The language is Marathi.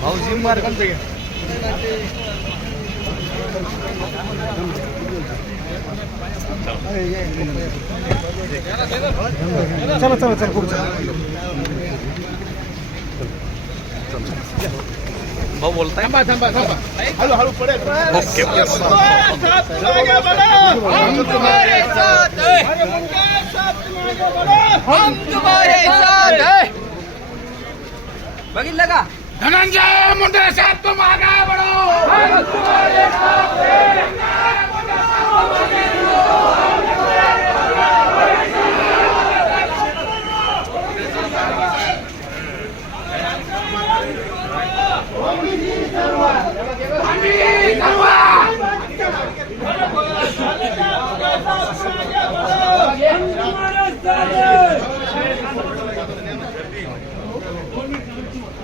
भाऊ जिम मार चला चला चला पुढचं भाऊ बोलताय थांबा थांबा थांबा हळू हळू पडेल ओके बघितलं का धनंजय मुंडे साहेब तुम आगे बढो Thank you. último.